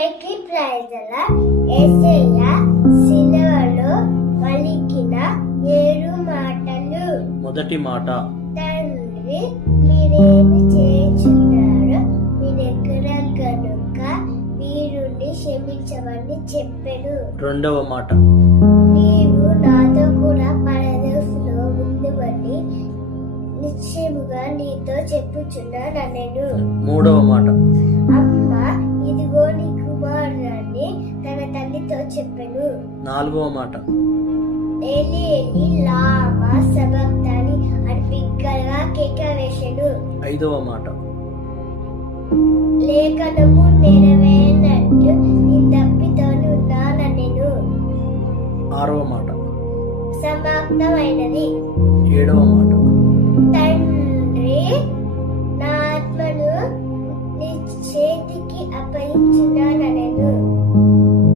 ప్రజల యేసయ్య సిలువలో పలికిన 7 మాటలు. మొదటి మాట, తండ్రి మీరేమి చేయుచున్నారో మీరెక్కడ గనుక వీరుని క్షమించమని చెప్పెను. రెండవ మాట, నీవు నాతో కూడా పరదేశంలో ఉండుమని నిశ్చయముగా నీతో చెప్పుచున్నానెను. మూడవ మాట, అమ్మ ఇదిగో నీ కుమారుడని తన తల్లితో చెప్పెను. నాలుగవ మాట, ఏలి ఏలి లామా సబక్తాని అని బిగ్గరగా కేక వేసెను. ఐదవ మాట, లేఖనము నెరవేరినట్టు నీ తప్పితోని ఉన్నానెను. ఆరవ మాట, సమాప్తమైనది. ఏడవ మాట, తండ్రి నా ఆత్మను నీ చేతికి అప్పగించున్నాను.